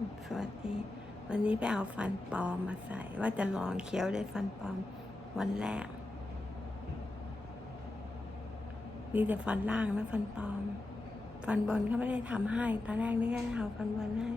สวัสดีวันนี้ไปเอาฟันปลอมมาใส่ว่าจะลองเคี้ยวได้ฟันปลอมวันแรกมีแต่ฟันล่างนะฟันปลอมฟันบนเขาไม่ได้ทำให้ตอนแรกไม่ได้ทำฟันบนให้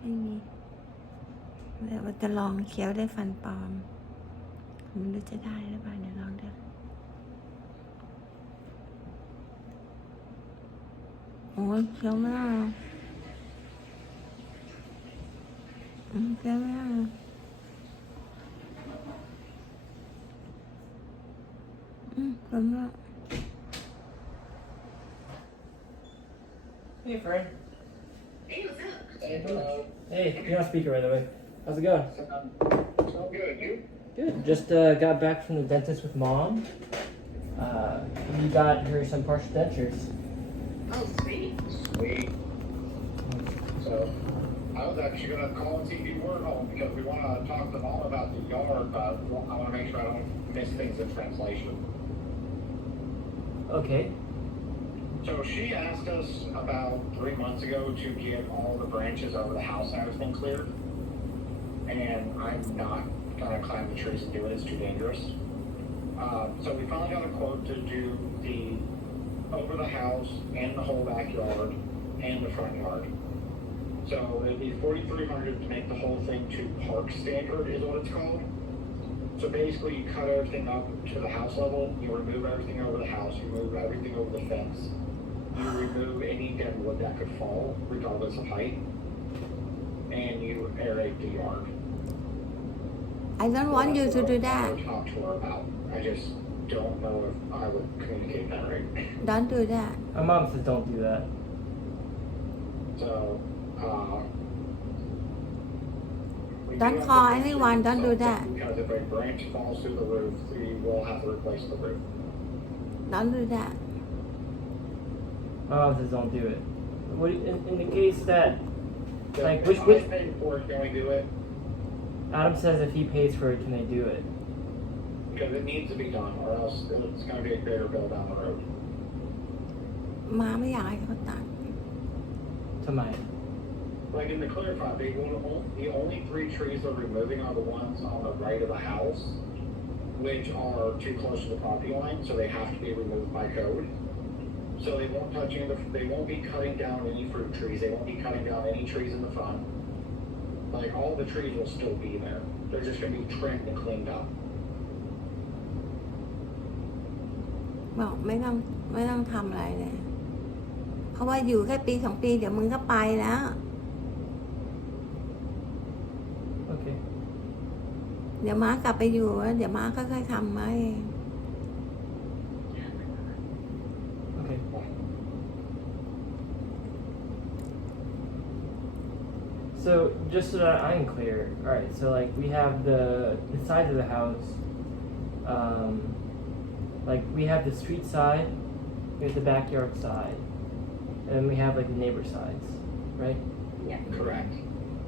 ไม่มีแต่ว่าจะลองเคี้ยวได้ฟันปลอมไม่รู้จะได้หรือเปล่าเดี๋ยวลองดูโอ้ยเคี้ยวไม่ได้เคี้ยวไม่ได้เคี้ยวไม่ได้ Hey, friend. Hey, what's up? Hey, you're on speaker, by the way. How's it going? So good. You? Good. Just got back from the dentist with mom. We got her some partial dentures. Oh, sweet. Sweet. So, I was actually going to call and see if you were home because we want to talk to mom about the yard, but I want to make sure I don't miss things in translation. Okay. So she asked us about 3 months ago to get all the branches over the house and everything cleared. And I'm not going to climb the trees and do it. It's too dangerous. So we finally got a quote to do the over the house and the whole backyard and the front yard. So it'd be $4,300 to make the whole thing to park standard is what it's called. So basically you cut everything up to the house level, you remove everything over the house, you remove everything over the fence. You remove any dead wood that could fall, regardless of height, and you aerate the yard. I don't want you to do that. I would talk to her about. I just don't know if I would communicate that right. Don't do that. My mom says don't do that. So, we Don't do call have to anyone, don't do that. Because if a branch falls through the roof, we will have to replace the roof. Don't do that. My mom says don't do it. What, in the case that, like, If which I pay for it, can we do it? Adam says if he pays for it, can they do it? Because it needs to be done, or else it's going to be a greater bill down the road. ม้าไม่อยากให้เขาตัด Tonight. Like in the clear property, the only 3 trees they're removing are the ones on the right of the house, which are too close to the property line, so they have to be removed by code. So they won't touch any. They won't be cutting down any fruit trees. They won't be cutting down any trees in the front. Like all the trees will still be there. They're just going to be trimmed and cleaned up. บอกไม่ต้องทำอะไรเลยเพราะว่าอยู่แค่ปี2 ปีเดี๋ยวมึงก็ไปแล้ว Okay. เดี๋ยวม้ากลับไปอยู่แล้วเดี๋ยวม้าค่อยๆทำมาเอง Okay. So just so that I'm clear, all right. So like we have the sides of the house. Like we have the street side, we have the backyard side, and then we have like the neighbor sides, right? Yeah. Correct.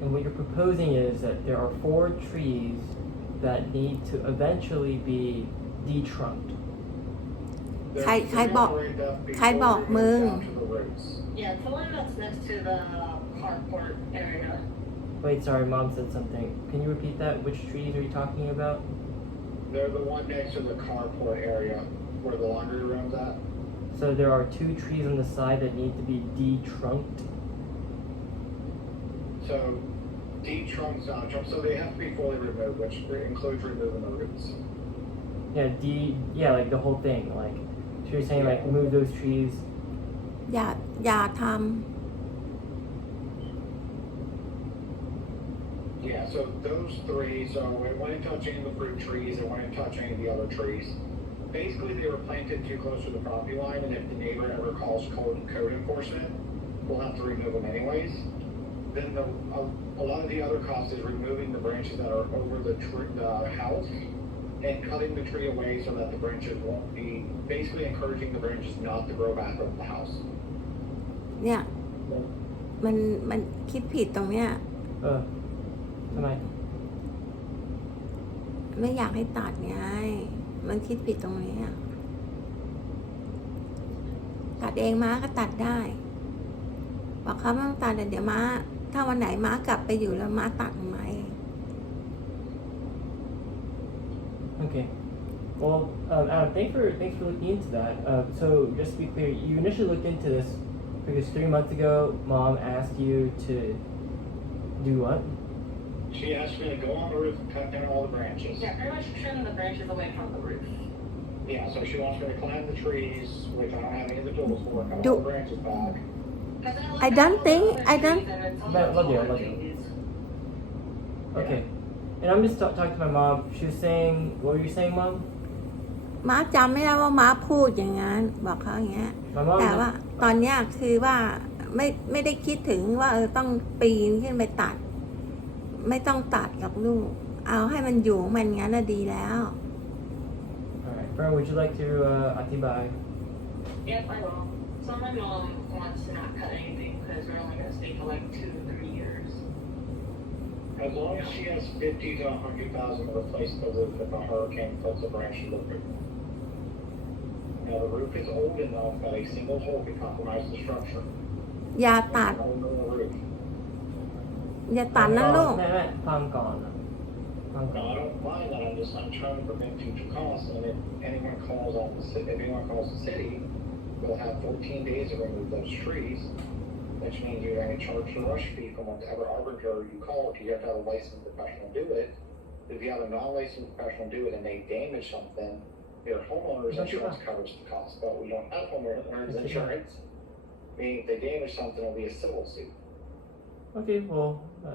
And what you're proposing is that there are 4 trees that need to eventually be detrunked. ใครบอกมึง Yeah, the one that's next to the carport area. Wait, sorry, mom said something. Can you repeat that? Which trees are you talking about? They're the one next to the carport area where the laundry room's at. So there are 2 trees on the side that need to be detrunked. So de-trunks on trunk, so they have to be fully removed, which includes removing the roots. Yeah, like the whole thing. Like, so you're saying like remove those trees. อย่าท Yeah, so those 3, so it wouldn't touch any of the fruit trees, it wouldn't touch any of the other trees. Basically, they were planted too close to the property line, and if the neighbor ever calls code enforcement, we'll have to remove them anyways. Then a lot of the other cost is removing the branches that are over the house and cutting the tree away so that the branches won't be, basically encouraging the branches not to grow back over the house. ำเนี่ยมันคิดผิดตรงเนี้ย ทำไม ไม่อยากให้ตัดไงมันคิดผิดตรงนี้ตัดเองม้าก็ตัดได้บอกเขาไม่ต้องตัดเดี๋ยวม้า ถ้าวันไหนม้ากลับไปอยู่แล้วม้าตัดไม้ Okay. Well, Adam, thanks for looking into that. So just to be clear, you initially looked into this because 3 months ago, Mom asked you to do what? She asked me to go on the roof and cut down all the branches. Yeah, pretty much trim the branches away from the roof. Yeah, so she wants me to climb the trees, which I don't have any of the tools for, cut all the branches back. I don't think I don't Love you. Okay. And I'm just talking to my mom. She was saying, what were you saying, Mom? ม้าจำไม่ได้ว่าม้าพูดอย่างนั้นบอกเขาอย่างเงี้ย My mom. แต่ว่าตอนเนี้ยคือว่าไม่ได้คิดถึงว่าต้องปีนขึ้นไปตัด ไม่ต้องตัดหรอกลูก เอาให้มันอยู่ของมันงั้นน่ะดีแล้ว Alright. Fern, would you like to atibai? Yes, I will. So my mom wants to not cut anything because we're only gonna stay for like 2 to 3 years. As long as she has 50 to 100,000 to replace the roof if a hurricane puts a branch in the roof. Now the roof is old enough that a single hole could compromise the structure. อย่าตัด No roof. อย่าตัดนะลูก แม่ฟังก่อนนะฟังก่อน No, I don't mind that. I'm trying to prevent future costs. And if anyone calls the city, we'll have 14 days to remove those trees, which means you're going to charge the rush fee from whatever arbiter you call if you have to have a licensed professional do it. If you have a non-licensed professional do it and they damage something, your homeowner's insurance covers the cost, but we don't have homeowner's insurance. Meaning if they damage something, it'll be a civil suit. Okay, well,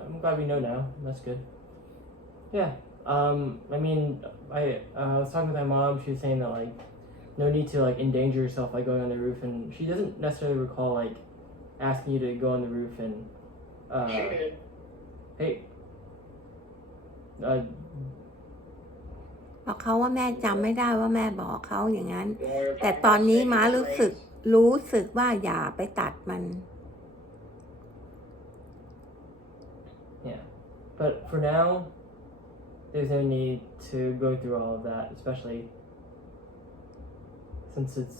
I'm glad we know now. That's good. Yeah. I mean, I was talking with my mom. She was saying that like, no need to like endanger yourself by going on the roof, and she doesn't necessarily recall like asking you to go on the roof and. She did. Hey. บอกเขาว่าแม่จำไม่ได้ว่าแม่บอกเขาอย่างนั้น When we were แต่ talking ตอน about นี้ saving ม้า the รู้สึก trees, ว่าอย่าไปตัดมัน Yeah. But for now, there's no need to go through all of that, especially since it's.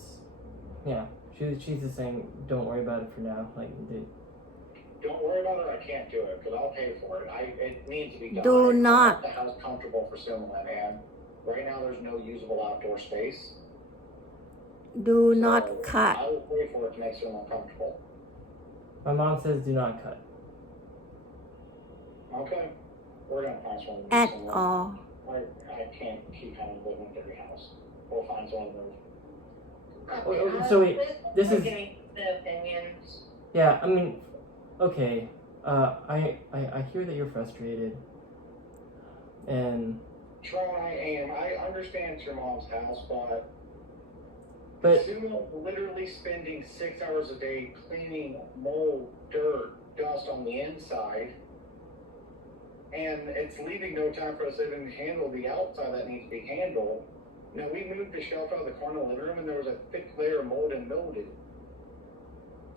Yeah. She's just saying, don't worry about it for now. Like, don't worry about it. I can't do it because I'll pay for it. It needs to be done. Do I want not. the house comfortable for someone, and right now there's no usable outdoor space. do So not cut I will pay for it to make someone comfortable. my mom says do not cut. Okay, we're gonna find someone. To do at some all work. I can't keep having to live in every house. We'll find someone to move. So wait, this is. Okay, the opinions. Yeah, I mean, okay. I hear that you're frustrated, and Try and I understand it's your mom's house, but Sumo's literally spending 6 hours a day cleaning mold, dirt, dust on the inside, and it's leaving no time for us to even handle the outside that needs to be handled. Now we moved the shelf out of the corner of the living room, and there was a thick layer of mold and mildew.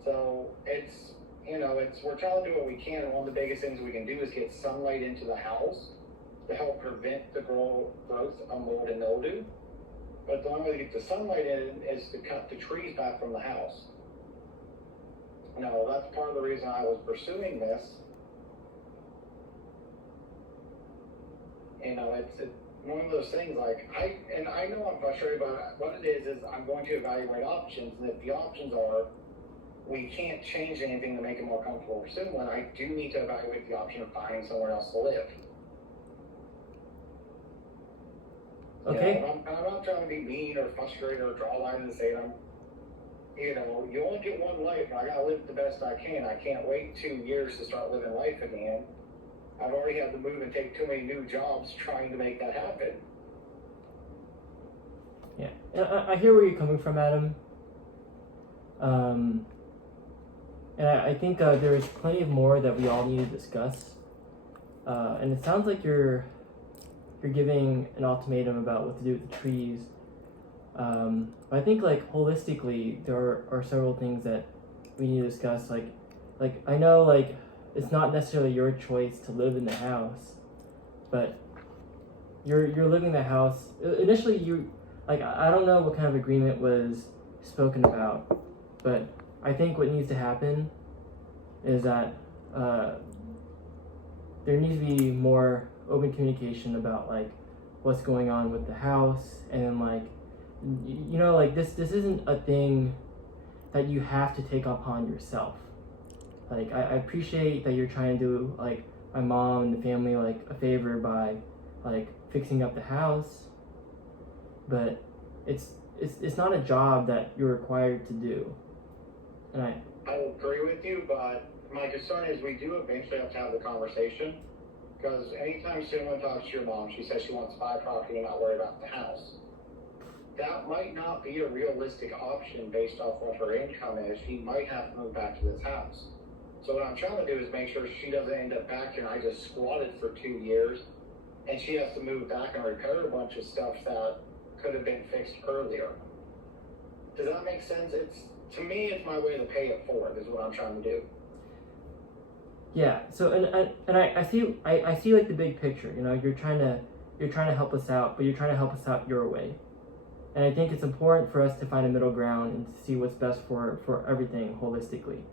So it's we're trying to do what we can, and one of the biggest things we can do is get sunlight into the house to help prevent the growth of mold and mildew. But the only way to get the sunlight in is to cut the trees back from the house. That's part of the reason I was pursuing this. It's one of those things like I know I'm frustrated, but what it is I'm going to evaluate options, and if the options are we can't change anything to make it more comfortable for someone, I do need to evaluate the option of finding somewhere else to live. okay. I'm not trying to be mean or frustrated or draw a line in the sand. You only get one life, and I gotta live the best I can. I can't wait 2 years to start living life again. I've already had to move and take too many new jobs trying to make that happen. Yeah, I hear where you're coming from, Adam. And I think there's plenty of more that we all need to discuss. And it sounds like you're giving an ultimatum about what to do with the trees. But I think like holistically, there are several things that we need to discuss. Like I know like it's not necessarily your choice to live in the house, but you're living in the house. Initially, I don't know what kind of agreement was spoken about, but I think what needs to happen is that there needs to be more open communication about like what's going on with the house, and like you know, like this isn't a thing that you have to take upon yourself. Like I appreciate that you're trying to do like my mom and the family like a favor by like fixing up the house, but it's not a job that you're required to do. And I agree with you, but my concern is we do eventually have to have the conversation, because anytime someone talks to your mom, she says she wants to buy property and not worry about the house. That might not be a realistic option based off what her income is. She might have to move back to this house. So what I'm trying to do is make sure she doesn't end up back here and I just squatted for 2 years and she has to move back and repair a bunch of stuff that could have been fixed earlier. Does that make sense? To me, it's my way to pay it forward is what I'm trying to do. yeah, so and I see like the big picture. You know, you're trying to help us out, but you're trying to help us out your way. And I think it's important for us to find a middle ground and to see what's best for everything holistically.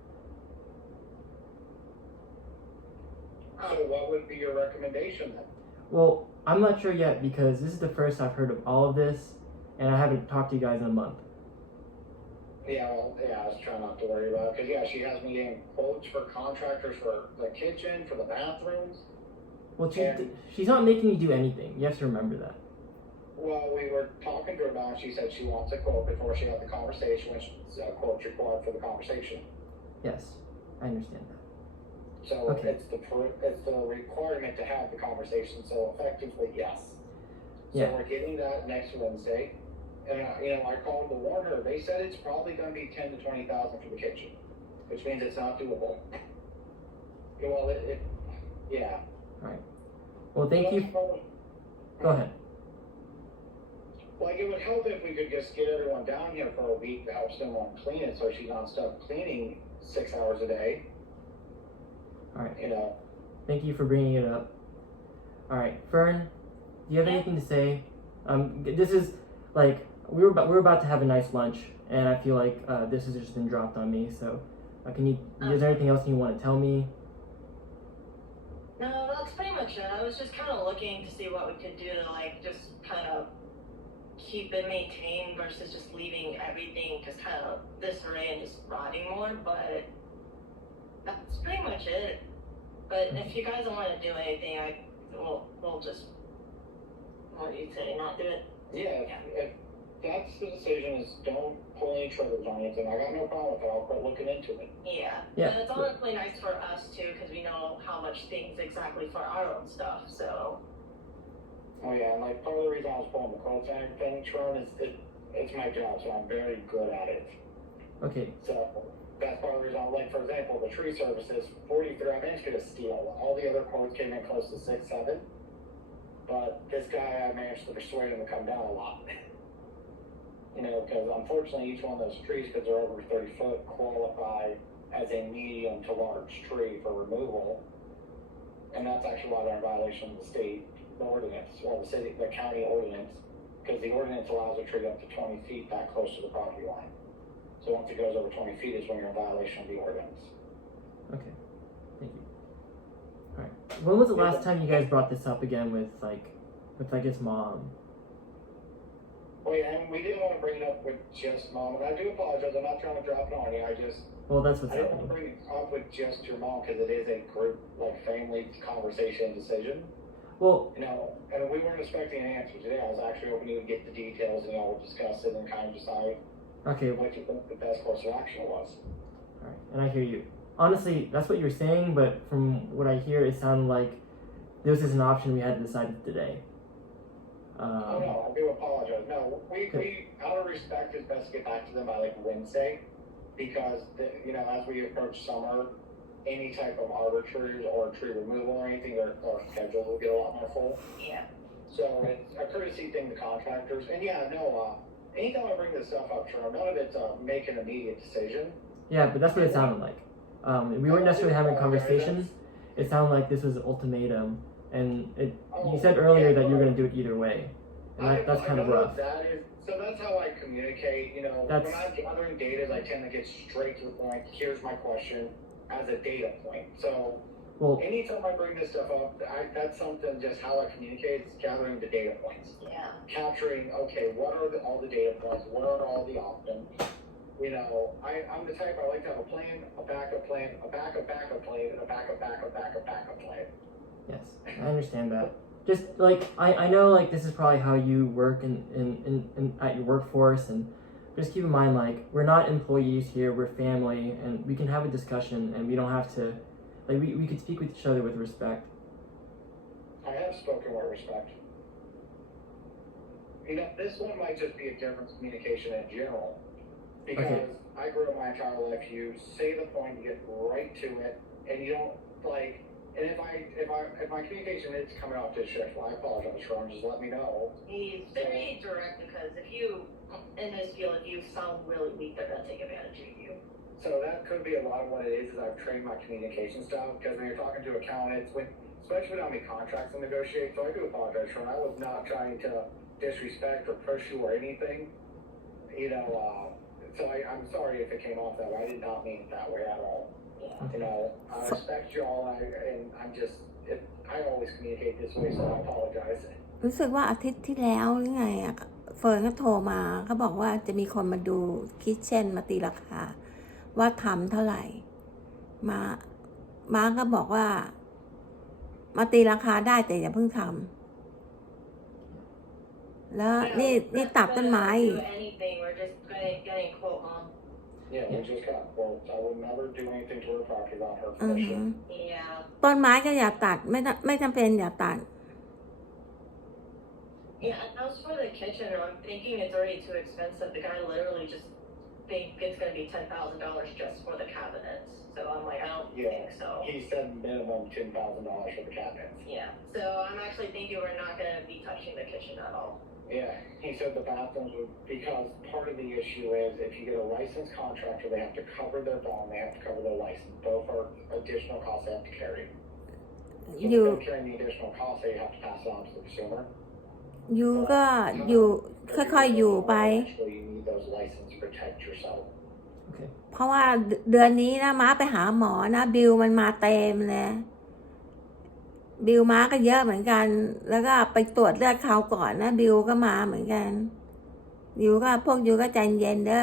So what would be your recommendation then? Well, I'm not sure yet because this is the first I've heard of all of this, and I haven't talked to you guys in a month. Yeah, well, yeah, I was trying not to worry about it, because yeah, she has me getting quotes for contractors for the kitchen, for the bathrooms. Well, she's not making you do anything. You have to remember that. Well, we were talking to her about it. She said she wants a quote before she had the conversation, which is a quote required for the conversation. Yes, I understand that. So Okay. it's the requirement to have the conversation. So effectively, yes. So Yeah. we're getting that next Wednesday, and I called to warn her. They said it's probably going to be 10 to 20,000 for the kitchen, which means it's not doable. Well, yeah. All right. Well, thank you. Go ahead. Like, it would help if we could just get everyone down here for a week to help someone clean it, so she's not stuck cleaning 6 hours a day. All right. You know. Thank you for bringing it up. All right, Fern, do you have anything to say? This is like we're about to have a nice lunch, and I feel like this has just been dropped on me. So, is there anything else you want to tell me? No, that's pretty much it. I was just kind of looking to see what we could do to like just kind of keep it maintained versus just leaving everything just kind of disarray and just rotting more. But that's pretty much it. But if you guys don't want to do anything, we'll just, what do you say, not do it? Yeah, if that's the decision, is don't pull any triggers on anything. I got no problem with it. I'll quit looking into it. Yeah. Yeah. And it's honestly nice for us too, because we know how much things exactly for our own stuff. So. Oh yeah, and like part of the reason I was pulling the quotes and everything, Sharon, is it's my job, so I'm very good at it. Okay. So that's part of the reason. Like, for example, the tree services, 43. I managed to get a steal. All the other quotes came in close to 6, 7. But this guy, I managed to persuade him to come down a lot. Because unfortunately, each one of those trees, because they're over 30 foot, qualify as a medium to large tree for removal. And that's actually why they're in violation of the state ordinance, or the county ordinance, because the ordinance allows a tree up to 20 feet that close to the property line. So once it goes over 20 feet is when you're in violation of the ordinance. Okay. Thank you. All right. When was the last time you guys brought this up again with his mom? Well, yeah, and we didn't want to bring it up with just mom, and I do apologize. I'm not trying to drop it on you. Well, that's what's I didn't want to happening. bring it up with just your mom because it is a group, like, family conversation and decision. Well, And we weren't expecting an answer today. I was actually hoping you would get the details and y'all would discuss it and kind of decide okay. what you think the best course of action was. All right, and I hear you. Honestly, that's what you're saying, but from what I hear, it sounded like this is an option we had to decide today. Oh no, I do apologize. No, we out of respect, it's best to get back to them by like Wednesday, because as we approach summer, any type of arbor trees or tree removal or anything, their schedule will get a lot more full. Yeah. So it's a courtesy thing to contractors. And anytime I bring this stuff up, Sharon, none of it's make an immediate decision. Yeah, but that's what it sounded like. We weren't necessarily having conversations. It sounded like this was an ultimatum, and you said earlier that you were going to do it either way, and that's kind of rough. So that's how I communicate. When I'm gathering data, I tend to get straight to the point. Here's my question as a data point. So Well, anytime I bring this stuff up, that's something just how I communicate is gathering the data points. Yeah. Capturing, okay, what are all the data points? What are all the options? You know, I'm the type, I like to have a plan, a backup plan, a backup backup plan, and a backup backup backup backup plan. yes, I understand that. Just like I know like this is probably how you work in at your workforce, and just keep in mind like we're not employees here, we're family, and we can have a discussion, and we don't have to like we could speak with each other with respect. I have spoken with respect. You know, this one might just be a difference in communication in general. Because I grew up my entire life, you say the point, you get right to it, and you don't like. And if my communication is coming off disrespectful, I apologize, Sean. Just let me know. He's very direct because if you, in his field, if you sound really weak, they're gonna take advantage of you. So that could be a lot of what it is I've trained my communication style. Because when you're talking to accountants, especially when I'm in contracts and negotiate, so I do apologize, Sean. I was not trying to disrespect or push you or anything. You know. So I'm sorry if it came off that way. I did not mean it that way at all. Yeah. You know, I respect y'all, and I'm just, I always communicate this way, so I apologize. รู้สึกว่าอาทิตย์ที่แล้วหรือไงอ่ะเฟิร์นก็โทรมาเขาบอกว่าจะมีคนมาดูคิทเช่นมาตีราคาว่าทำเท่าไหร่มาก็บอกว่ามาตีราคาได้แต่อย่าเพิ่งทำแล้วนี่ตัดต้นไม้ Do anything, we're just getting quote on. Yeah, we just got quotes. I would never do anything to her property without her permission. Yeah. ต้นไม้ก็อย่าตัดไม่จำเป็นอย่าตัด Yeah, and as for the kitchen, I'm thinking it's already too expensive. The guy literally just think it's gonna be $10,000 just for the cabinets. So I'm like, I don't think so. He said minimum $10,000 for the cabinets. Yeah. So I'm actually thinking we're not gonna be touching the kitchen at all. Yeah, he said the bathrooms would, because part of the issue is if you get a licensed contractor, they have to cover their bond, they have to cover their license. Both are additional costs they have to carry. So instead of carrying the additional costs, they have to pass it on to the consumer. อยู่ก็อยู่ค่อยๆอยู่ไป Actually, you need those licenses to protect yourself. Okay. เพราะว่าเดือนนี้นะม้าไปหาหมอนะบิลมันมาเต็มเลยบิลม้าก็เยอะเหมือนกันแล้วก็ไปตรวจเลือดเขาก่อนนะบิลก็มาเหมือนกันพวกยูก็ใจเย็นเด้อ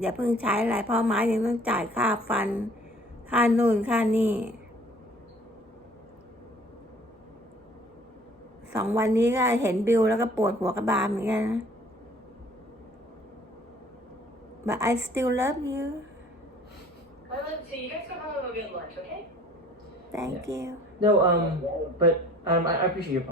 อย่าเพิ่งใช้อะไรเพราะม้ายังต้องจ่ายค่าฟันค่านู่นค่านี่2 วันนี้ก็เห็นบิลแล้วก็ปวดหัวกระบาลเหมือนกัน But I still love you. I love to. You guys go have a good lunch, okay? Thank you. No, but I appreciate your